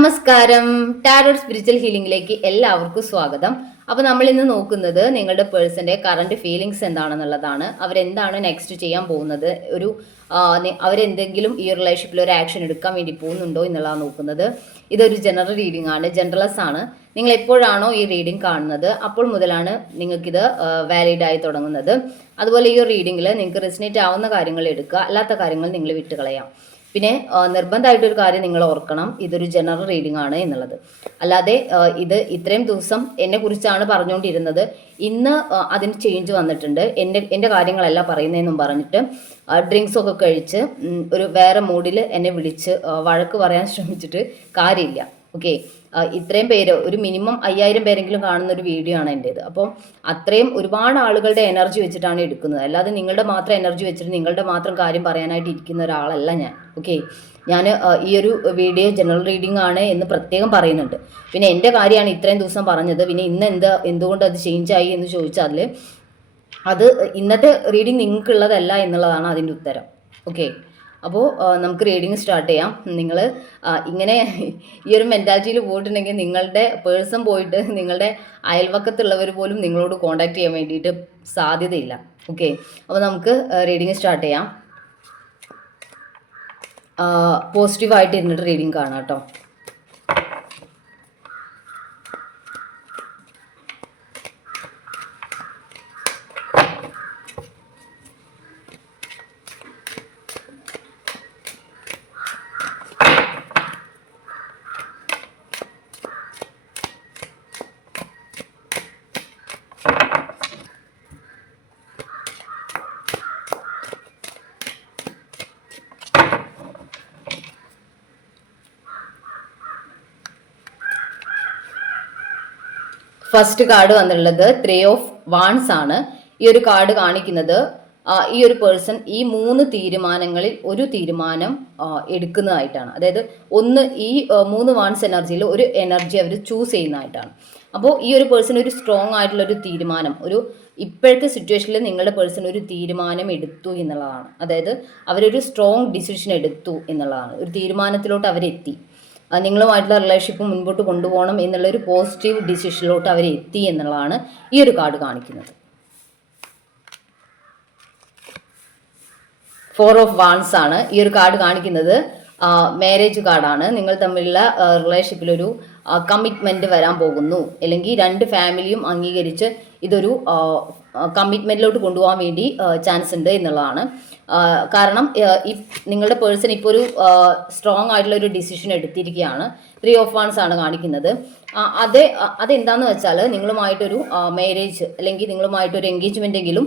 നമസ്കാരം. Tarot spiritual ഹീലിംഗിലേക്ക് എല്ലാവർക്കും സ്വാഗതം. അപ്പോൾ നമ്മൾ ഇന്ന് നോക്കുന്നത് നിങ്ങളുടെ പേഴ്സന്റെ കറണ്ട് ഫീലിങ്സ് എന്താണെന്നുള്ളതാണ്. അവരെന്താണ് നെക്സ്റ്റ് ചെയ്യാൻ പോകുന്നത്, അവരെന്തെങ്കിലും ഈ റിലേഷൻഷിപ്പിൽ ഒരു ആക്ഷൻ എടുക്കാൻ വേണ്ടി പോകുന്നുണ്ടോ എന്നുള്ളതാണ് നോക്കുന്നത്. ഇതൊരു ജനറൽ റീഡിംഗ് ആണ്, ജനറൽസ് ആണ്. നിങ്ങൾ എപ്പോഴാണോ ഈ റീഡിംഗ് കാണുന്നത് അപ്പോൾ മുതലാണ് നിങ്ങൾക്കിത് വാലിഡ് ആയി തുടങ്ങുന്നത്. അതുപോലെ ഈ റീഡിങ്ങിൽ നിങ്ങൾക്ക് റെസിനേറ്റ് ആവുന്ന കാര്യങ്ങൾ എടുക്കുക, അല്ലാത്ത കാര്യങ്ങൾ നിങ്ങൾ വിട്ടുകളയാം. പിന്നെ നിർബന്ധമായിട്ടൊരു കാര്യം നിങ്ങൾ ഓർക്കണം, ഇതൊരു ജനറൽ റീഡിംഗ് ആണ് എന്നുള്ളത്. അല്ലാതെ ഇത് ഇത്രയും ദിവസം എന്നെ കുറിച്ചാണ് പറഞ്ഞുകൊണ്ടിരുന്നത്, ഇന്ന് അതിന് ചേഞ്ച് വന്നിട്ടുണ്ട്, എൻ്റെ കാര്യങ്ങളല്ല പറയുന്നതെന്നും പറഞ്ഞിട്ട് ഡ്രിങ്ക്സ് ഒക്കെ കഴിച്ച് ഒരു വേറെ മൂഡിൽ എന്നെ വിളിച്ച് വഴക്ക് പറയാൻ ശ്രമിച്ചിട്ട് കാര്യമില്ല. ഓക്കെ, ഇത്രയും പേര്, ഒരു മിനിമം 5000 പേരെങ്കിലും കാണുന്ന ഒരു വീഡിയോ ആണ് എൻ്റേത്. അപ്പോൾ അത്രയും ഒരുപാട് ആളുകളുടെ എനർജി വെച്ചിട്ടാണ് എടുക്കുന്നത്, അല്ലാതെ നിങ്ങളുടെ മാത്രം എനർജി വെച്ചിട്ട് നിങ്ങളുടെ മാത്രം കാര്യം പറയാനായിട്ട് ഇരിക്കുന്ന ഒരാളല്ല ഞാൻ. ഓക്കെ, ഞാൻ ഈ ഒരു വീഡിയോ ജനറൽ റീഡിംഗ് ആണ് എന്ന് പ്രത്യേകം പറയുന്നുണ്ട്. പിന്നെ എൻ്റെ കാര്യമാണ് ഇത്രയും ദിവസം പറഞ്ഞത്. പിന്നെ ഇന്ന് എന്തുകൊണ്ട് അത് ചേഞ്ച് ആയി എന്ന് ചോദിച്ചാൽ അത് ഇന്നത്തെ റീഡിംഗ് നിങ്ങൾക്കുള്ളതല്ല എന്നുള്ളതാണ് അതിൻ്റെ ഉത്തരം. ഓക്കെ, അപ്പോൾ നമുക്ക് റീഡിങ് സ്റ്റാർട്ട് ചെയ്യാം. നിങ്ങൾ ഇങ്ങനെ ഈ ഒരു മെൻറ്റാലിറ്റിയിൽ പോയിട്ടുണ്ടെങ്കിൽ നിങ്ങളുടെ പേഴ്സൺ പോയിട്ട് നിങ്ങളുടെ അയൽവക്കത്തുള്ളവർ പോലും നിങ്ങളോട് കോൺടാക്ട് ചെയ്യാൻ വേണ്ടിയിട്ട് സാധ്യതയില്ല. ഓക്കെ, അപ്പോൾ നമുക്ക് റീഡിങ് സ്റ്റാർട്ട് ചെയ്യാം. പോസിറ്റീവായിട്ട് ഇരുന്നിട്ട് റീഡിങ് കാണാം കേട്ടോ. ഫസ്റ്റ് കാർഡ് വന്നിട്ടുള്ളത് 3 ഓഫ് വാൺസ് ആണ്. ഈ ഒരു കാർഡ് കാണിക്കുന്നത് ഈ ഒരു പേഴ്സൺ ഈ 3 തീരുമാനങ്ങളിൽ ഒരു തീരുമാനം എടുക്കുന്നതായിട്ടാണ്. അതായത് ഈ 3 വാൺസ് എനർജിയിൽ ഒരു എനർജി അവർ ചൂസ് ചെയ്യുന്നതായിട്ടാണ്. അപ്പോൾ ഈ ഒരു പേഴ്സൺ ഒരു സ്ട്രോങ് ആയിട്ടുള്ള ഒരു തീരുമാനം, ഇപ്പോഴത്തെ സിറ്റുവേഷനിൽ നിങ്ങളുടെ പേഴ്സൺ ഒരു തീരുമാനം എടുത്തു എന്നുള്ളതാണ്. അതായത് അവരൊരു സ്ട്രോങ് ഡിസിഷൻ എടുത്തു എന്നുള്ളതാണ്. ഒരു തീരുമാനത്തിലോട്ട് അവരെത്തി, നിങ്ങളുമായിട്ടുള്ള റിലേഷൻഷിപ്പ് മുൻപോട്ട് കൊണ്ടുപോകണം എന്നുള്ളൊരു പോസിറ്റീവ് ഡിസിഷനിലോട്ട് അവർ എത്തി എന്നുള്ളതാണ് ഈ ഒരു കാർഡ് കാണിക്കുന്നത്. 4 ഓഫ് വാൺസ് ആണ് ഈ ഒരു കാർഡ് കാണിക്കുന്നത്. മാരേജ് കാർഡാണ്. നിങ്ങൾ തമ്മിലുള്ള റിലേഷൻഷിപ്പിലൊരു കമ്മിറ്റ്മെൻറ്റ് വരാൻ പോകുന്നു, അല്ലെങ്കിൽ 2 ഫാമിലിയും അംഗീകരിച്ച് ഇതൊരു കമ്മിറ്റ്മെൻറ്റിലോട്ട് കൊണ്ടുപോകാൻ വേണ്ടി ചാൻസ് ഉണ്ട് എന്നുള്ളതാണ്. കാരണം നിങ്ങളുടെ പേഴ്സൺ ഇപ്പോൾ ഒരു സ്ട്രോങ് ആയിട്ടുള്ള ഒരു ഡിസിഷൻ എടുത്തിരിക്കുകയാണ്. 3 ഓഫ് വാൺസ് ആണ് കാണിക്കുന്നത്. അതെന്താന്ന് വെച്ചാൽ നിങ്ങളുമായിട്ടൊരു മാരേജ് അല്ലെങ്കിൽ നിങ്ങളുമായിട്ടൊരു എൻഗേജ്മെൻ്റ് എങ്കിലും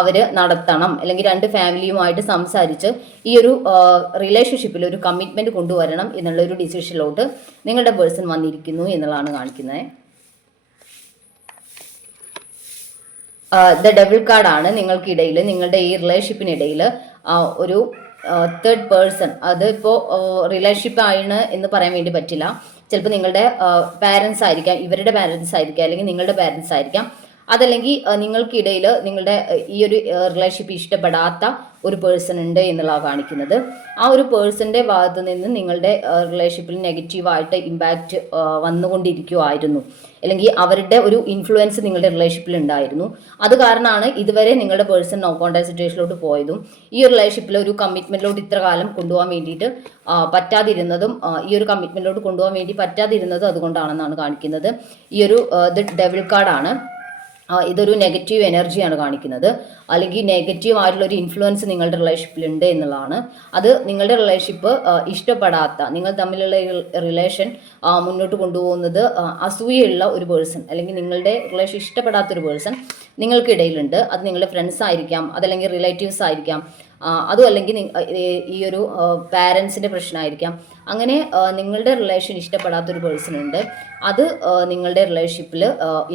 അവർ നടത്തണം, അല്ലെങ്കിൽ 2 ഫാമിലിയുമായിട്ട് സംസാരിച്ച് ഈ ഒരു റിലേഷൻഷിപ്പിൽ ഒരു കമ്മിറ്റ്മെൻറ്റ് കൊണ്ടുവരണം എന്നുള്ള ഒരു ഡിസിഷനിലോട്ട് നിങ്ങളുടെ പേഴ്സൺ വന്നിരിക്കുന്നു എന്നുള്ളതാണ് കാണിക്കുന്നത്. ദ ഡെവിൾ കാർഡാണ്. നിങ്ങൾക്കിടയിൽ, നിങ്ങളുടെ ഈ റിലേഷൻഷിപ്പിനിടയിൽ ഒരു തേർഡ് പേഴ്സൺ, അതിപ്പോൾ റിലേഷൻഷിപ്പ് ആണ് എന്ന് പറയാൻ വേണ്ടി പറ്റില്ല. ചിലപ്പോൾ നിങ്ങളുടെ പാരൻസ് ആയിരിക്കാം, ഇവരുടെ പാരൻസ് ആയിരിക്കാം, അല്ലെങ്കിൽ നിങ്ങളുടെ പാരൻസ് ആയിരിക്കാം. അതല്ലെങ്കിൽ നിങ്ങൾക്കിടയിൽ നിങ്ങളുടെ ഈ ഒരു റിലേഷൻഷിപ്പ് ഇഷ്ടപ്പെടാത്ത ഒരു പേഴ്സൺ ഉണ്ട് എന്നുള്ളതാണ് കാണിക്കുന്നത്. ആ ഒരു പേഴ്സൻ്റെ ഭാഗത്ത് നിന്ന് നിങ്ങളുടെ റിലേഷൻഷിപ്പിൽ നെഗറ്റീവായിട്ട് ഇമ്പാക്റ്റ് വന്നുകൊണ്ടിരിക്കുമായിരുന്നു, അല്ലെങ്കിൽ അവരുടെ ഒരു ഇൻഫ്ലുവൻസ് നിങ്ങളുടെ റിലേഷൻഷിപ്പിൽ ഉണ്ടായിരുന്നു. അത് കാരണമാണ് ഇതുവരെ നിങ്ങളുടെ പേഴ്സൺ നോ കോൺടാക്ട് സിറ്റുവേഷനിലോട്ട് പോയതും ഈ ഒരു റിലേഷൻഷിപ്പിൽ ഒരു കമ്മിറ്റ്മെൻറ്റിലോട്ട് ഇത്ര കാലം കൊണ്ടുപോകാൻ വേണ്ടിയിട്ട് പറ്റാതിരുന്നതും, ഈ ഒരു കമ്മിറ്റ്മെൻറ്റിലോട്ട് കൊണ്ടുപോകാൻ വേണ്ടി പറ്റാതിരുന്നതും അതുകൊണ്ടാണെന്നാണ് കാണിക്കുന്നത്. ഈ ഒരു ഡെവിൾ കാർഡാണ്. ഇതൊരു നെഗറ്റീവ് എനർജിയാണ് കാണിക്കുന്നത്, അല്ലെങ്കിൽ നെഗറ്റീവ് ആയിട്ടുള്ള ഒരു ഇൻഫ്ലുവൻസ് നിങ്ങളുടെ റിലേഷൻഷിപ്പിൽ ഉണ്ട് എന്നുള്ളതാണ്. അത് നിങ്ങളുടെ റിലേഷൻഷിപ്പ് ഇഷ്ടപ്പെടാത്ത, നിങ്ങൾ തമ്മിലുള്ള റിലേഷൻ മുന്നോട്ട് കൊണ്ടുപോകുന്നത് അസൂയുള്ള ഒരു പേഴ്സൺ, അല്ലെങ്കിൽ നിങ്ങളുടെ റിലേഷൻ ഇഷ്ടപ്പെടാത്തൊരു പേഴ്സൺ നിങ്ങൾക്കിടയിലുണ്ട്. അത് നിങ്ങളുടെ ഫ്രണ്ട്സ് ആയിരിക്കാം, അതല്ലെങ്കിൽ റിലേറ്റീവ്സ് ആയിരിക്കാം, അതും അല്ലെങ്കിൽ ഈ ഒരു പാരൻസിൻ്റെ പ്രശ്നമായിരിക്കാം. അങ്ങനെ നിങ്ങളുടെ റിലേഷൻ ഇഷ്ടപ്പെടാത്തൊരു പേഴ്സൺ ഉണ്ട്. അത് നിങ്ങളുടെ റിലേഷൻഷിപ്പിൽ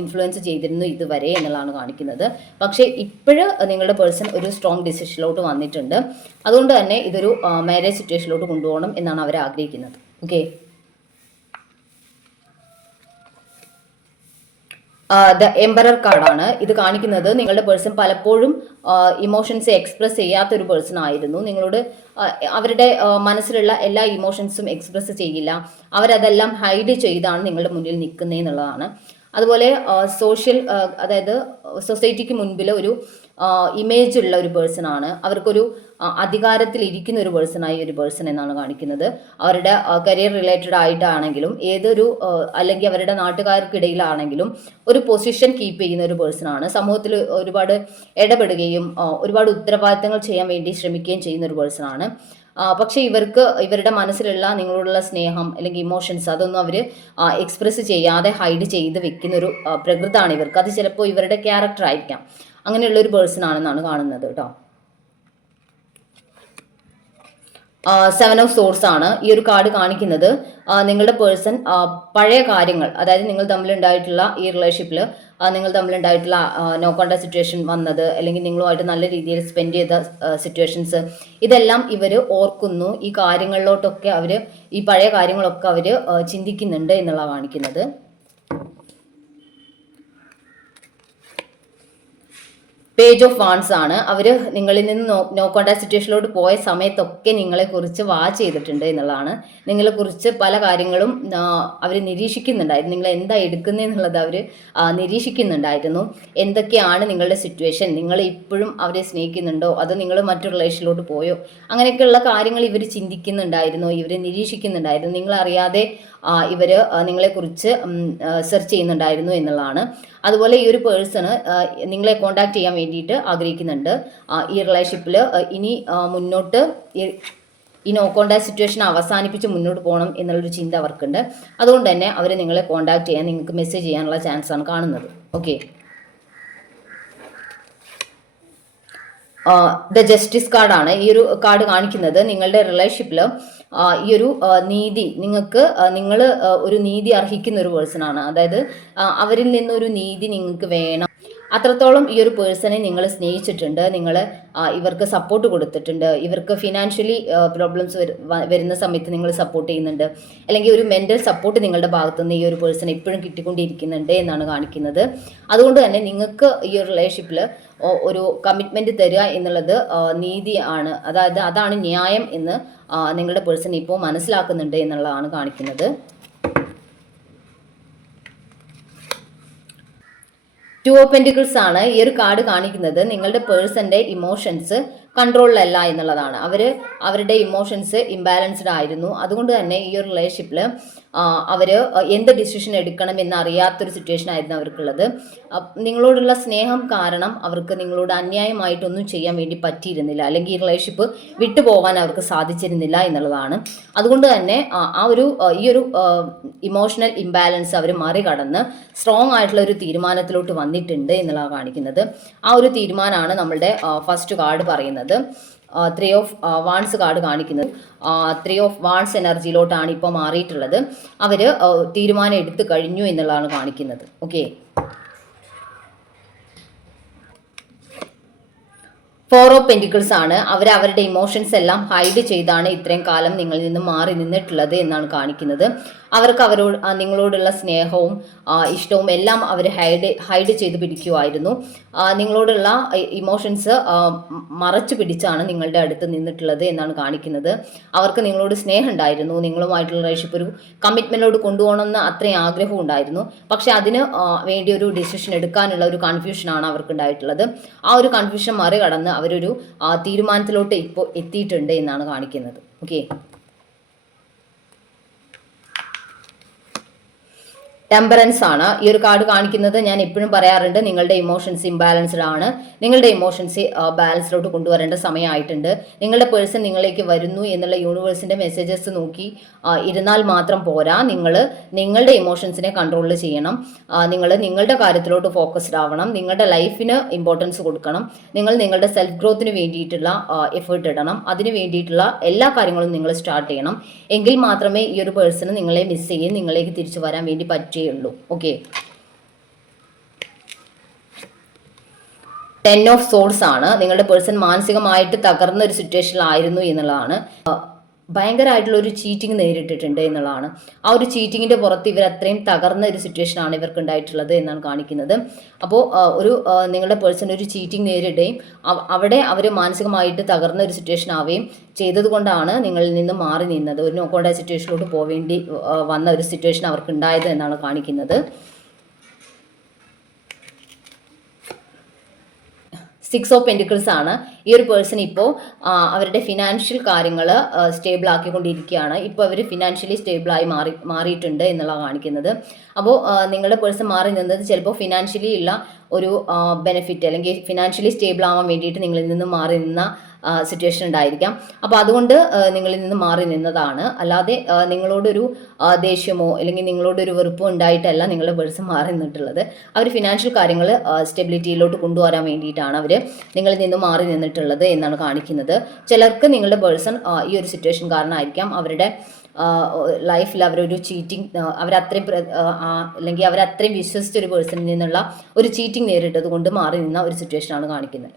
ഇൻഫ്ലുവൻസ് ചെയ്തിരുന്നു ഇതുവരെ എന്നുള്ളതാണ് കാണിക്കുന്നത്. പക്ഷേ ഇപ്പോഴ് നിങ്ങളുടെ പേഴ്സൺ ഒരു സ്ട്രോങ് ഡിസിഷനിലോട്ട് വന്നിട്ടുണ്ട്. അതുകൊണ്ട് തന്നെ ഇതൊരു മാരേജ് സിറ്റുവേഷനിലോട്ട് കൊണ്ടുപോകണം എന്നാണ് അവർ ആഗ്രഹിക്കുന്നത്. ഓക്കെ, ദ എംബറർ കാർഡാണ് ഇത് കാണിക്കുന്നത്. നിങ്ങളുടെ പേഴ്സൺ പലപ്പോഴും ഇമോഷൻസ് എക്സ്പ്രസ് ചെയ്യാത്തൊരു പേഴ്സൺ ആയിരുന്നു. നിങ്ങളോട് അവരുടെ മനസ്സിലുള്ള എല്ലാ ഇമോഷൻസും എക്സ്പ്രസ് ചെയ്യില്ല. അവരതെല്ലാം ഹൈഡ് ചെയ്താണ് നിങ്ങളുടെ മുന്നിൽ നിൽക്കുന്നത് എന്നുള്ളതാണ്. അതുപോലെ അതായത് സൊസൈറ്റിക്ക് മുൻപിൽ ഒരു ഇമേജ് ഉള്ള ഒരു പേഴ്സൺ ആണ്. അവർക്കൊരു അധികാരത്തിൽ ഇരിക്കുന്ന ഒരു പേഴ്സണായി ഒരു പേഴ്സൺ എന്നാണ് കാണിക്കുന്നത്. അവരുടെ കരിയർ റിലേറ്റഡ് ആയിട്ടാണെങ്കിലും അല്ലെങ്കിൽ അവരുടെ നാട്ടുകാർക്കിടയിലാണെങ്കിലും ഒരു പൊസിഷൻ കീപ്പ് ചെയ്യുന്ന ഒരു പേഴ്സൺ ആണ്. സമൂഹത്തിൽ ഒരുപാട് ഇടപെടുകയും ഒരുപാട് ഉത്തരവാദിത്തങ്ങൾ ചെയ്യാൻ വേണ്ടി ശ്രമിക്കുകയും ചെയ്യുന്ന ഒരു പേഴ്സൺ ആണ്. പക്ഷെ ഇവരുടെ മനസ്സിലുള്ള നിങ്ങളോടുള്ള സ്നേഹം അല്ലെങ്കിൽ ഇമോഷൻസ് അതൊന്നും അവർ എക്സ്പ്രസ് ചെയ്യാതെ ഹൈഡ് ചെയ്ത് വെക്കുന്ന ഒരു പ്രകൃതമാണ് ഇവർക്ക്. അത് ചിലപ്പോൾ ഇവരുടെ ക്യാരക്ടർ ആയിരിക്കാം. അങ്ങനെയുള്ള ഒരു പേഴ്സൺ ആണെന്നാണ് കാണുന്നത് കേട്ടോ. 7 ഓഫ് സോർട്സ് ആണ് ഈ ഒരു കാർഡ് കാണിക്കുന്നത്. നിങ്ങളുടെ പേഴ്സൺ പഴയ കാര്യങ്ങൾ, അതായത് നിങ്ങൾ തമ്മിലുണ്ടായിട്ടുള്ള ഈ റിലേഷൻഷിപ്പിൽ നിങ്ങൾ തമ്മിലുണ്ടായിട്ടുള്ള നോ കോണ്ടാക്ട് സിറ്റുവേഷൻ വന്നത്, അല്ലെങ്കിൽ നിങ്ങളുമായിട്ട് നല്ല രീതിയിൽ സ്പെൻഡ് ചെയ്ത സിറ്റുവേഷൻസ്, ഇതെല്ലാം ഇവർ ഓർക്കുന്നു. ഈ കാര്യങ്ങളിലോട്ടൊക്കെ ഈ പഴയ കാര്യങ്ങളൊക്കെ അവർ ചിന്തിക്കുന്നുണ്ട് എന്നുള്ള കാണിക്കുന്നത്. പേജ് ഓഫ് വാൺസ് ആണ്. അവർ നിങ്ങളിൽ നിന്ന് നോ കോണ്ടാക്ട് സിറ്റുവേഷനിലോട്ട് പോയ സമയത്തൊക്കെ നിങ്ങളെക്കുറിച്ച് വാച്ച് ചെയ്തിട്ടുണ്ട് എന്നുള്ളതാണ്. നിങ്ങളെക്കുറിച്ച് പല കാര്യങ്ങളും അവർ നിരീക്ഷിക്കുന്നുണ്ടായിരുന്നു. നിങ്ങൾ എന്താ എടുക്കുന്നതെന്നുള്ളത് അവർ നിരീക്ഷിക്കുന്നുണ്ടായിരുന്നു. എന്തൊക്കെയാണ് നിങ്ങളുടെ സിറ്റുവേഷൻ, നിങ്ങൾ ഇപ്പോഴും അവരെ സ്നേഹിക്കുന്നുണ്ടോ, അതോ നിങ്ങൾ മറ്റൊരു റിലേഷനിലോട്ട് പോയോ, അങ്ങനെയൊക്കെയുള്ള കാര്യങ്ങൾ ഇവർ ചിന്തിക്കുന്നുണ്ടായിരുന്നു, ഇവർ നിരീക്ഷിക്കുന്നുണ്ടായിരുന്നു. നിങ്ങളറിയാതെ ഇവർ നിങ്ങളെക്കുറിച്ച് സെർച്ച് ചെയ്യുന്നുണ്ടായിരുന്നു എന്നുള്ളതാണ്. അതുപോലെ ഈ ഒരു പേഴ്സണ് നിങ്ങളെ കോണ്ടാക്ട് ചെയ്യാൻ വേണ്ടിയിട്ട് ആഗ്രഹിക്കുന്നുണ്ട്. ഈ റിലേഷൻഷിപ്പിൽ ഇനി മുന്നോട്ട് ഈ നോ കോണ്ടാക്ട് സിറ്റുവേഷൻ അവസാനിപ്പിച്ച് മുന്നോട്ട് പോകണം എന്നുള്ളൊരു ചിന്ത അവർക്കുണ്ട്. അതുകൊണ്ട് തന്നെ അവർ നിങ്ങളെ കോണ്ടാക്ട് ചെയ്യാൻ, നിങ്ങൾക്ക് മെസ്സേജ് ചെയ്യാനുള്ള ചാൻസ് ആണ് കാണുന്നത്. ഓക്കെ, ദ ജസ്റ്റിസ് കാർഡാണ് ഈ ഒരു കാർഡ് കാണിക്കുന്നത്. നിങ്ങളുടെ റിലേഷൻഷിപ്പിൽ ഈ ഒരു നീതി നിങ്ങൾ ഒരു നീതി അർഹിക്കുന്ന ഒരു പേഴ്സൺ ആണ്. അതായത് അവരിൽ നിന്നൊരു നീതി നിങ്ങൾക്ക് വേണം. അത്രത്തോളം ഈ ഒരു പേഴ്സണെ നിങ്ങൾ സ്നേഹിച്ചിട്ടുണ്ട്. നിങ്ങൾ ഇവർക്ക് സപ്പോർട്ട് കൊടുത്തിട്ടുണ്ട്. ഇവർക്ക് ഫിനാൻഷ്യലി പ്രോബ്ലംസ് വരുന്ന സമയത്ത് നിങ്ങൾ സപ്പോർട്ട് ചെയ്യുന്നുണ്ട്. അല്ലെങ്കിൽ ഒരു മെൻ്റൽ സപ്പോർട്ട് നിങ്ങളുടെ ഭാഗത്തുനിന്ന് ഈ ഒരു പേഴ്സൺ എപ്പോഴും കിട്ടിക്കൊണ്ടിരിക്കുന്നുണ്ട് എന്നാണ് കാണിക്കുന്നത്. അതുകൊണ്ട് തന്നെ നിങ്ങൾക്ക് ഈ ഒരു റിലേഷൻഷിപ്പിൽ ഒരു കമ്മിറ്റ്മെൻറ്റ് തരിക എന്നുള്ളത് നീതിയാണ്. അതായത് അതാണ് ന്യായം എന്ന് നിങ്ങളുടെ പേഴ്സൺ ഇപ്പോൾ മനസ്സിലാക്കുന്നുണ്ട് എന്നുള്ളതാണ് കാണിക്കുന്നത്. 2 ഓഫ് പെന്റിക്കിൾസ് ആണ് ഈ ഒരു കാർഡ് കാണിക്കുന്നത്. നിങ്ങളുടെ പേഴ്സന്റെ ഇമോഷൻസ് കൺട്രോളിലല്ല എന്നുള്ളതാണ്. അവരുടെ ഇമോഷൻസ് ഇംബാലൻസ്ഡ് ആയിരുന്നു. അതുകൊണ്ട് തന്നെ ഈ ഒരു റിലേഷൻഷിപ്പിൽ അവർ എന്ത് ഡിസിഷൻ എടുക്കണം എന്നറിയാത്തൊരു സിറ്റുവേഷൻ ആയിരുന്നു അവർക്കുള്ളത്. നിങ്ങളോടുള്ള സ്നേഹം കാരണം അവർക്ക് നിങ്ങളോട് അന്യായമായിട്ടൊന്നും ചെയ്യാൻ വേണ്ടി പറ്റിയിരുന്നില്ല, അല്ലെങ്കിൽ ഈ റിലേഷൻഷിപ്പ് വിട്ടുപോകാൻ അവർക്ക് സാധിച്ചിരുന്നില്ല എന്നുള്ളതാണ്. അതുകൊണ്ട് തന്നെ ഈ ഒരു ഇമോഷണൽ ഇംബാലൻസ് അവർ മറികടന്ന് സ്ട്രോങ് ആയിട്ടുള്ള ഒരു തീരുമാനത്തിലോട്ട് വന്നിട്ടുണ്ട് എന്നുള്ളതാണ് കാണിക്കുന്നത്. ആ ഒരു തീരുമാനമാണ് നമ്മളുടെ ഫസ്റ്റ് കാർഡ് പറയുന്നത്. 3 ഓഫ് വാൺസ് കാർഡ് കാണിക്കുന്നത് 3 ഓഫ് വാൺസ് എനർജിയിലോട്ടാണ് ഇപ്പോൾ മാറിയിട്ടുള്ളത്. അവർ തീരുമാനം എടുത്തു കഴിഞ്ഞു എന്നുള്ളതാണ് കാണിക്കുന്നത്. ഓക്കെ, 4 ഓഫ് പെന്റിക്കിൾസ് ആണ്. അവരുടെ ഇമോഷൻസ് എല്ലാം ഹൈഡ് ചെയ്താണ് ഇത്രയും കാലം നിങ്ങളിൽ നിന്ന് മാറി നിന്നിട്ടുള്ളത് എന്നാണ് കാണിക്കുന്നത്. അവർക്ക് നിങ്ങളോടുള്ള സ്നേഹവും ഇഷ്ടവും എല്ലാം അവർ ഹൈഡ് ചെയ്ത് പിടിക്കുമായിരുന്നു. നിങ്ങളോടുള്ള ഇമോഷൻസ് മറച്ചു പിടിച്ചാണ് നിങ്ങളുടെ അടുത്ത് നിന്നിട്ടുള്ളത് എന്നാണ് കാണിക്കുന്നത്. അവർക്ക് നിങ്ങളോട് സ്നേഹം ഉണ്ടായിരുന്നു. നിങ്ങളുമായിട്ടുള്ള റിലേഷൻഷിപ്പ് ഒരു കമ്മിറ്റ്മെന്റിലോട് കൊണ്ടുപോകണമെന്ന് അത്രയും ആഗ്രഹം ഉണ്ടായിരുന്നു. പക്ഷെ അതിന് വേണ്ടി ഒരു ഡിസിഷൻ എടുക്കാനുള്ള ഒരു കൺഫ്യൂഷനാണ് അവർക്ക് ഉണ്ടായിട്ടുള്ളത്. ആ ഒരു കൺഫ്യൂഷൻ മറികടന്ന് അവരൊരു തീരുമാനത്തിലോട്ട് ഇപ്പോൾ എത്തിയിട്ടുണ്ട് എന്നാണ് കാണിക്കുന്നത്. ഓക്കെ, ടെമ്പറൻസ് ആണ് ഈ ഒരു കാർഡ് കാണിക്കുന്നത്. ഞാൻ എപ്പോഴും പറയാറുണ്ട്, നിങ്ങളുടെ ഇമോഷൻസ് ഇംബാലൻസ്ഡ് ആണ്. നിങ്ങളുടെ ഇമോഷൻസ് ബാലൻസിലോട്ട് കൊണ്ടുവരേണ്ട സമയമായിട്ടുണ്ട്. നിങ്ങളുടെ പേഴ്സൺ നിങ്ങളിലേക്ക് വരുന്നു എന്നുള്ള യൂണിവേഴ്സിന്റെ മെസ്സേജസ് നോക്കി ഇരുന്നാൽ മാത്രം പോരാ. നിങ്ങളുടെ ഇമോഷൻസിനെ കൺട്രോൾ ചെയ്യണം. നിങ്ങളുടെ കാര്യത്തിലോട്ട് ഫോക്കസ്ഡ് ആവണം. നിങ്ങളുടെ ലൈഫിന് ഇമ്പോർട്ടൻസ് കൊടുക്കണം. നിങ്ങളുടെ സെൽഫ് ഗ്രോത്തിന് വേണ്ടിയിട്ടുള്ള എഫേർട്ട് ഇടണം. അതിന് വേണ്ടിയിട്ടുള്ള എല്ലാ കാര്യങ്ങളും നിങ്ങൾ സ്റ്റാർട്ട് ചെയ്യണം. എങ്കിൽ മാത്രമേ ഈ ഒരു പേഴ്സണ് നിങ്ങളെ മിസ് ചെയ്യും നിങ്ങളിലേക്ക് തിരിച്ചു വരാൻ വേണ്ടി പറ്റുകയുള്ളൂ. ഓക്കെ, 10 ഓഫ് സോർഡ്സ് ആണ്. നിങ്ങളുടെ പേഴ്സൺ മാനസികമായിട്ട് തകർന്ന ഒരു സിറ്റുവേഷനിലായിരുന്നു എന്നുള്ളതാണ്. ഭയങ്കരമായിട്ടുള്ള ഒരു ചീറ്റിംഗ് നേരിട്ടിട്ടുണ്ട് എന്നുള്ളതാണ്. ആ ഒരു ചീറ്റിങ്ങിൻ്റെ പുറത്ത് ഇവർ അത്രയും തകർന്ന ഒരു സിറ്റുവേഷനാണ് ഇവർക്ക് ഉണ്ടായിട്ടുള്ളത് എന്നാണ് കാണിക്കുന്നത്. അപ്പോൾ നിങ്ങളുടെ പേഴ്സൺ ഒരു ചീറ്റിംഗ് നേരിടുകയും അവിടെ അവർ മാനസികമായിട്ട് തകർന്ന ഒരു സിറ്റുവേഷൻ ആവുകയും ചെയ്തത് കൊണ്ടാണ് നിങ്ങളിൽ നിന്ന് മാറി നിന്നത്. ഒരു നോ കോൺടാക്ട് സിറ്റുവേഷനിലോട്ട് പോവേണ്ടി വന്ന ഒരു സിറ്റുവേഷൻ അവർക്ക് ഉണ്ടായത് എന്നാണ് കാണിക്കുന്നത്. 6 ഓഫ് പെൻറ്റിക്കിൾസ് ആണ്. ഈ ഒരു പേഴ്സൺ ഇപ്പോൾ അവരുടെ ഫിനാൻഷ്യൽ കാര്യങ്ങൾ സ്റ്റേബിൾ ആക്കിക്കൊണ്ടിരിക്കുകയാണ്. ഇപ്പോൾ അവർ ഫിനാൻഷ്യലി സ്റ്റേബിളായി മാറിയിട്ടുണ്ട് എന്നുള്ള കാണിക്കുന്നത്. അപ്പോൾ നിങ്ങളുടെ പേഴ്സൺ മാറി നിന്നത് ചിലപ്പോൾ ഫിനാൻഷ്യലി ഉള്ള ഒരു ബെനിഫിറ്റ് അല്ലെങ്കിൽ ഫിനാൻഷ്യലി സ്റ്റേബിൾ ആവാൻ വേണ്ടിയിട്ട് നിങ്ങളിൽ നിന്ന് മാറി നിന്ന സിറ്റുവേഷൻ ഉണ്ടായിരിക്കാം. അപ്പോൾ അതുകൊണ്ട് നിങ്ങളിൽ നിന്ന് മാറി നിന്നതാണ്. അല്ലാതെ നിങ്ങളോടൊരു ദേഷ്യമോ അല്ലെങ്കിൽ നിങ്ങളോടൊരു വെറുപ്പോ ഉണ്ടായിട്ടല്ല നിങ്ങളുടെ പേഴ്സൺ മാറി നിന്നിട്ടുള്ളത്. അവർ ഫിനാൻഷ്യൽ കാര്യങ്ങൾ സ്റ്റെബിലിറ്റിയിലോട്ട് കൊണ്ടുവരാൻ വേണ്ടിയിട്ടാണ് അവർ നിങ്ങളിൽ നിന്ന് മാറി നിന്നിട്ടുള്ളത് എന്നാണ് കാണിക്കുന്നത്. ചിലർക്ക് നിങ്ങളുടെ പേഴ്സൺ ഈ ഒരു സിറ്റുവേഷൻ കാരണമായിരിക്കാം അവരുടെ ലൈഫിൽ അവരൊരു ചീറ്റിംഗ് അവരത്രയും അല്ലെങ്കിൽ അവരത്രയും വിശ്വസിച്ചൊരു പേഴ്സണിൽ നിന്നുള്ള ഒരു ചീറ്റിംഗ് നേരിട്ടത് കൊണ്ട് മാറി നിന്ന ഒരു സിറ്റുവേഷനാണ് കാണിക്കുന്നത്.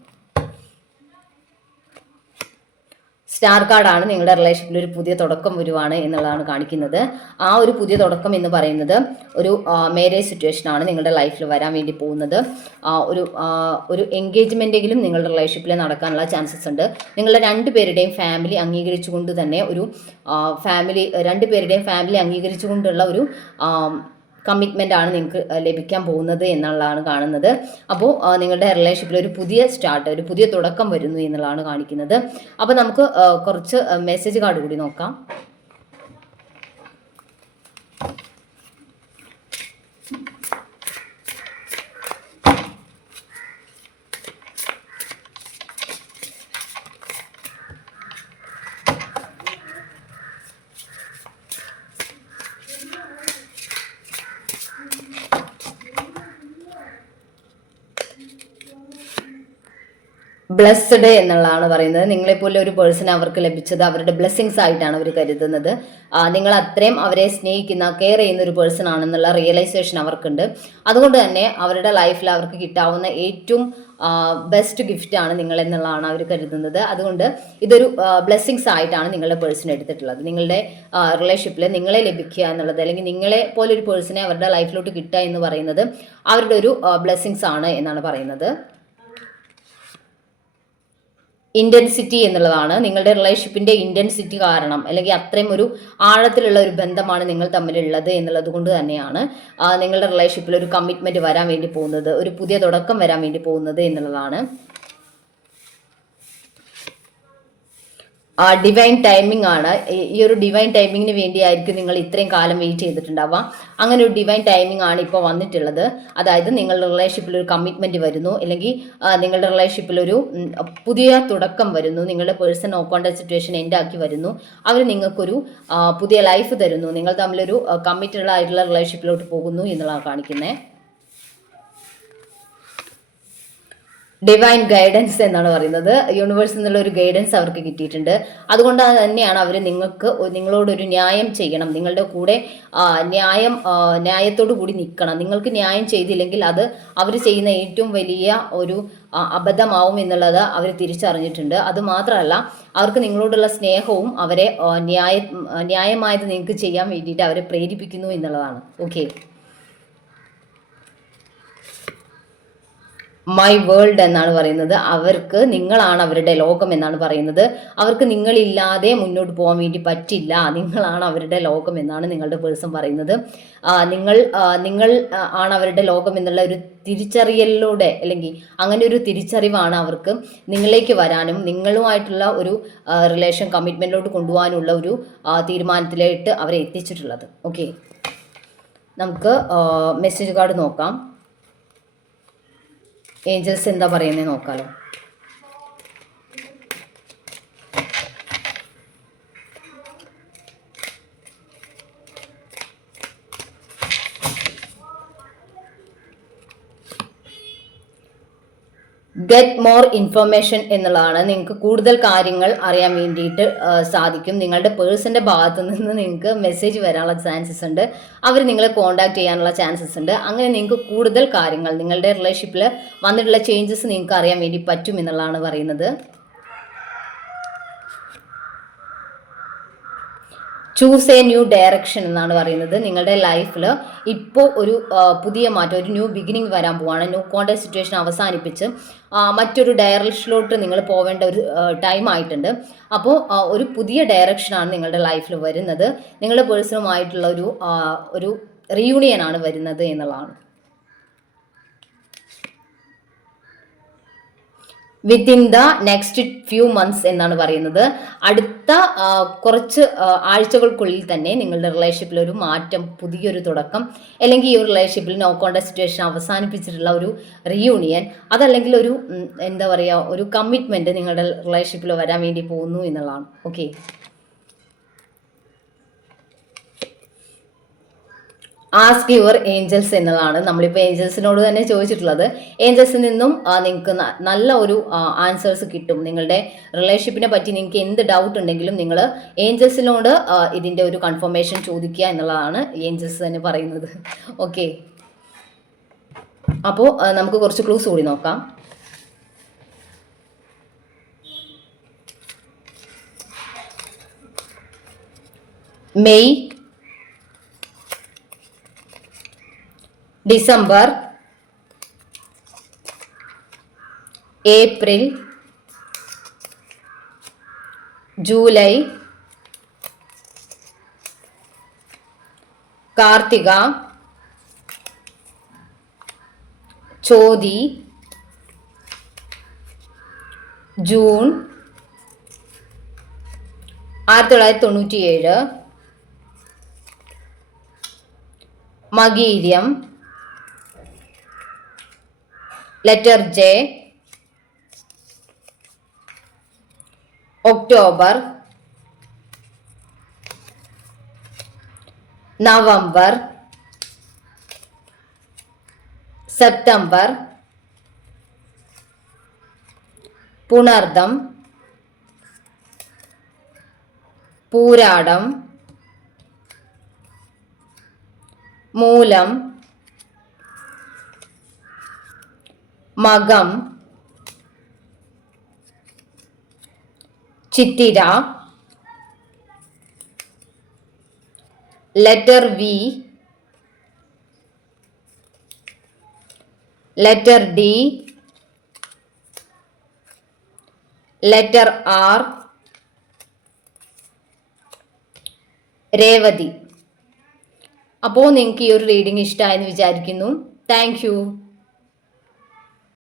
സ്റ്റാർ കാർഡാണ് നിങ്ങളുടെ റിലേഷനിൽ ഒരു പുതിയ തുടക്കം വരുവാണ് എന്നുള്ളതാണ് കാണിക്കുന്നത്. ആ ഒരു പുതിയ തുടക്കം എന്ന് പറയുന്നത് ഒരു മാരേജ് സിറ്റുവേഷനാണ് നിങ്ങളുടെ ലൈഫിൽ വരാൻ വേണ്ടി പോകുന്നത്. ഒരു എൻഗേജ്മെൻറ്റെങ്കിലും നിങ്ങളുടെ റിലേഷൻഷിപ്പിൽ നടക്കാനുള്ള ചാൻസസ് ഉണ്ട്. നിങ്ങളുടെ രണ്ടുപേരുടെയും ഫാമിലി അംഗീകരിച്ചുകൊണ്ട് തന്നെ രണ്ടുപേരുടെയും ഫാമിലി അംഗീകരിച്ചുകൊണ്ടുള്ള ഒരു കമ്മിറ്റ്മെൻ്റ് ആണ് നിങ്ങൾക്ക് ലഭിക്കാൻ പോകുന്നത് എന്നുള്ളതാണ് കാണുന്നത്. അപ്പോൾ നിങ്ങളുടെ റിലേഷൻഷിപ്പിൽ ഒരു പുതിയ സ്റ്റാർട്ട്, ഒരു പുതിയ തുടക്കം വരുന്നു എന്നുള്ളതാണ് കാണിക്കുന്നത്. അപ്പോൾ നമുക്ക് കുറച്ച് മെസ്സേജ് കാർഡ് കൂടി നോക്കാം. ബ്ലെസ്ഡ് എന്നുള്ളതാണ് പറയുന്നത്. നിങ്ങളെപ്പോലെ ഒരു പേഴ്സൺ അവർക്ക് ലഭിച്ചത് അവരുടെ ബ്ലെസ്സിങ്സ് ആയിട്ടാണ് അവർ കരുതുന്നത്. നിങ്ങൾ അത്രയും അവരെ സ്നേഹിക്കുന്ന കെയർ ചെയ്യുന്ന ഒരു പേഴ്സൺ ആണെന്നുള്ള റിയലൈസേഷൻ അവർക്കുണ്ട്. അതുകൊണ്ട് തന്നെ അവരുടെ ലൈഫിൽ അവർക്ക് കിട്ടാവുന്ന ഏറ്റവും ബെസ്റ്റ് ഗിഫ്റ്റാണ് നിങ്ങൾ എന്നുള്ളതാണ് അവർ കരുതുന്നത്. അതുകൊണ്ട് ഇതൊരു ബ്ലെസ്സിങ്സ് ആയിട്ടാണ് നിങ്ങളുടെ പേഴ്സൺ എടുത്തിട്ടുള്ളത്. നിങ്ങളുടെ റിലേഷൻഷിപ്പിൽ നിങ്ങളെ ലഭിക്കുക എന്നുള്ളത് അല്ലെങ്കിൽ നിങ്ങളെ പോലെ ഒരു പേഴ്സണെ അവരുടെ ലൈഫിലോട്ട് കിട്ടുക എന്ന് പറയുന്നത് അവരുടെ ഒരു ബ്ലെസ്സിങ്സ് ആണ് എന്നാണ് പറയുന്നത്. ഇൻറ്റൻസിറ്റി എന്നുള്ളതാണ് നിങ്ങളുടെ റിലേഷൻഷിപ്പിൻ്റെ ഇൻറ്റൻസിറ്റി കാരണം അല്ലെങ്കിൽ അത്രയും ഒരു ആഴത്തിലുള്ള ഒരു ബന്ധമാണ് നിങ്ങൾ തമ്മിലുള്ളത് എന്നുള്ളത് കൊണ്ട് തന്നെയാണ് നിങ്ങളുടെ റിലേഷൻഷിപ്പിൽ ഒരു കമ്മിറ്റ്മെൻറ്റ് വരാൻ വേണ്ടി പോകുന്നത്, ഒരു പുതിയ തുടക്കം വരാൻ വേണ്ടി പോകുന്നത് എന്നുള്ളതാണ്. ഡിവൈൻ ടൈമിംഗ് ആണ്. ഈ ഒരു ഡിവൈൻ ടൈമിങ്ങിന് വേണ്ടിയായിരിക്കും നിങ്ങൾ ഇത്രയും കാലം വെയിറ്റ് ചെയ്തിട്ടുണ്ടാവാം. അങ്ങനെ ഒരു ഡിവൈൻ ടൈമിംഗ് ആണ് ഇപ്പോൾ വന്നിട്ടുള്ളത്. അതായത് നിങ്ങളുടെ റിലേഷൻഷിപ്പിൽ ഒരു കമ്മിറ്റ്മെൻറ്റ് വരുന്നു, അല്ലെങ്കിൽ നിങ്ങളുടെ റിലേഷൻഷിപ്പിൽ ഒരു പുതിയ തുടക്കം വരുന്നു. നിങ്ങളുടെ person no contact situation end ആക്കി വരുന്നു. അവർ നിങ്ങൾക്കൊരു പുതിയ ലൈഫ് തരുന്നു. നിങ്ങൾ തമ്മിലൊരു കമ്മിറ്റഡ് ആയിട്ടുള്ള റിലേഷൻഷിപ്പിലോട്ട് പോകുന്നു എന്നുള്ളതാണ് കാണിക്കുന്നത്. ഡിവൈൻ ഗൈഡൻസ് എന്നാണ് പറയുന്നത്. യൂണിവേഴ്സിൽ നിന്നുള്ള ഒരു ഗൈഡൻസ് അവർക്ക് കിട്ടിയിട്ടുണ്ട്. അതുകൊണ്ട് തന്നെയാണ് അവർ നിങ്ങളോടൊരു ന്യായം ചെയ്യണം, നിങ്ങളുടെ കൂടെ ന്യായത്തോടു കൂടി നിൽക്കണം. നിങ്ങൾക്ക് ന്യായം ചെയ്തില്ലെങ്കിൽ അത് അവർ ചെയ്യുന്ന ഏറ്റവും വലിയ ഒരു അബദ്ധമാവും എന്നുള്ളത് അവർ തിരിച്ചറിഞ്ഞിട്ടുണ്ട്. അതുമാത്രമല്ല അവർക്ക് നിങ്ങളോടുള്ള സ്നേഹവും അവരെ ന്യായമായത് നിങ്ങൾക്ക് ചെയ്യാൻ വേണ്ടിയിട്ട് അവരെ പ്രേരിപ്പിക്കുന്നു എന്നുള്ളതാണ്. ഓക്കെ, മൈ വേൾഡ് എന്നാണ് പറയുന്നത്. അവർക്ക് നിങ്ങളാണ് അവരുടെ ലോകം എന്നാണ് പറയുന്നത്. അവർക്ക് നിങ്ങളില്ലാതെ മുന്നോട്ട് പോകാൻ വേണ്ടി പറ്റില്ല, നിങ്ങളാണ് അവരുടെ ലോകം എന്നാണ് നിങ്ങളുടെ പേഴ്സൺ പറയുന്നത്. നിങ്ങൾ ആണ് അവരുടെ ലോകം എന്നുള്ള ഒരു തിരിച്ചറിയലിലൂടെ അല്ലെങ്കിൽ അങ്ങനെ ഒരു തിരിച്ചറിവാണ് അവർക്ക് നിങ്ങളിലേക്ക് വരാനും നിങ്ങളുമായിട്ടുള്ള ഒരു റിലേഷൻ കമ്മിറ്റ്മെൻറ്റിലോട്ട് കൊണ്ടുപോകാനുള്ള ഒരു തീരുമാനത്തിലേക്ക് അവരെ എത്തിച്ചിട്ടുള്ളത്. ഓക്കെ, നമുക്ക് മെസ്സേജ് കാർഡ് നോക്കാം. ഏഞ്ചൽസ് എന്താ പറയുന്നത് നോക്കാലോ. ഗെറ്റ് മോർ ഇൻഫർമേഷൻ എന്നുള്ളതാണ്. നിങ്ങൾക്ക് കൂടുതൽ കാര്യങ്ങൾ അറിയാൻ വേണ്ടിയിട്ട് സാധിക്കും. നിങ്ങളുടെ പേഴ്സൻ്റെ ഭാഗത്തു നിന്ന് നിങ്ങൾക്ക് മെസ്സേജ് വരാനുള്ള ചാൻസസ് ഉണ്ട്. അവർ നിങ്ങളെ കോൺടാക്ട് ചെയ്യാനുള്ള ചാൻസസ് ഉണ്ട്. അങ്ങനെ നിങ്ങൾക്ക് കൂടുതൽ കാര്യങ്ങൾ നിങ്ങളുടെ റിലേഷൻഷിപ്പിൽ വന്നിട്ടുള്ള ചേഞ്ചസ് നിങ്ങൾക്ക് അറിയാൻ വേണ്ടി പറ്റും എന്നുള്ളതാണ് പറയുന്നത്. ചൂസ് എ ന്യൂ ഡയറക്ഷൻ എന്നാണ് പറയുന്നത്. നിങ്ങളുടെ ലൈഫിൽ ഇപ്പോൾ ഒരു പുതിയ മാറ്റം, ഒരു ന്യൂ ബിഗിനിങ് വരാൻ പോവാണ്. ന്യൂ കോണ്ടാക്ട് സിറ്റുവേഷൻ അവസാനിപ്പിച്ച് മറ്റൊരു ഡയറക്ഷനിലോട്ട് നിങ്ങൾ പോവേണ്ട ഒരു ടൈം ആയിട്ടുണ്ട്. അപ്പോൾ ഒരു പുതിയ ഡയറക്ഷനാണ് നിങ്ങളുടെ ലൈഫിൽ വരുന്നത്. നിങ്ങളുടെ പേഴ്സണുമായിട്ടുള്ള ഒരു റീയൂണിയൻ ആണ് വരുന്നത് എന്നുള്ളതാണ്. Within the next few months എന്നാണ് പറയുന്നത്. അടുത്ത കുറച്ച് ആഴ്ചകൾക്കുള്ളിൽ തന്നെ നിങ്ങളുടെ റിലേഷൻഷിപ്പിൽ ഒരു മാറ്റം, പുതിയൊരു തുടക്കം, അല്ലെങ്കിൽ ഈ ഒരു റിലേഷൻഷിപ്പിൽ നോ കോണ്ടാക്ട് സിറ്റുവേഷൻ അവസാനിപ്പിച്ചിട്ടുള്ള ഒരു റീയൂണിയൻ, അതല്ലെങ്കിൽ ഒരു എന്താ പറയുക, ഒരു കമ്മിറ്റ്മെൻറ്റ് നിങ്ങളുടെ റിലേഷൻഷിപ്പിൽ വരാൻ വേണ്ടി പോകുന്നു എന്നുള്ളതാണ്. ഓക്കെ, ആസ്ക് യുവർ ഏഞ്ചൽസ് എന്നതാണ് നമ്മളിപ്പോൾ ഏഞ്ചൽസിനോട് തന്നെ ചോദിച്ചിട്ടുള്ളത്. ഏഞ്ചൽസിൽ നിന്നും നിങ്ങൾക്ക് നല്ല ഒരു ആൻസേഴ്സ് കിട്ടും. നിങ്ങളുടെ റിലേഷൻഷിപ്പിനെ പറ്റി നിങ്ങൾക്ക് എന്ത് ഡൗട്ട് ഉണ്ടെങ്കിലും നിങ്ങൾ ഏഞ്ചൽസിനോട് ഇതിൻ്റെ ഒരു കൺഫർമേഷൻ ചോദിക്കുക എന്നുള്ളതാണ് ഏഞ്ചൽസ് തന്നെ പറയുന്നത്. ഓക്കെ, അപ്പോൾ നമുക്ക് കുറച്ച് ക്ലൂസ് കൂടി നോക്കാം. May, December, April, July, Karthika, Chothi, June 1997, Makayiram, letter J, October, November, September, Punartham, Pooradam, Moolam, Makam, Chithira, letter V, letter D, letter R, Revathi. അപ്പോൾ നിങ്ങൾക്ക് ഈ ഒരു റീഡിംഗ് ഇഷ്ടമായെന്ന് വിചാരിക്കുന്നു. Thank U.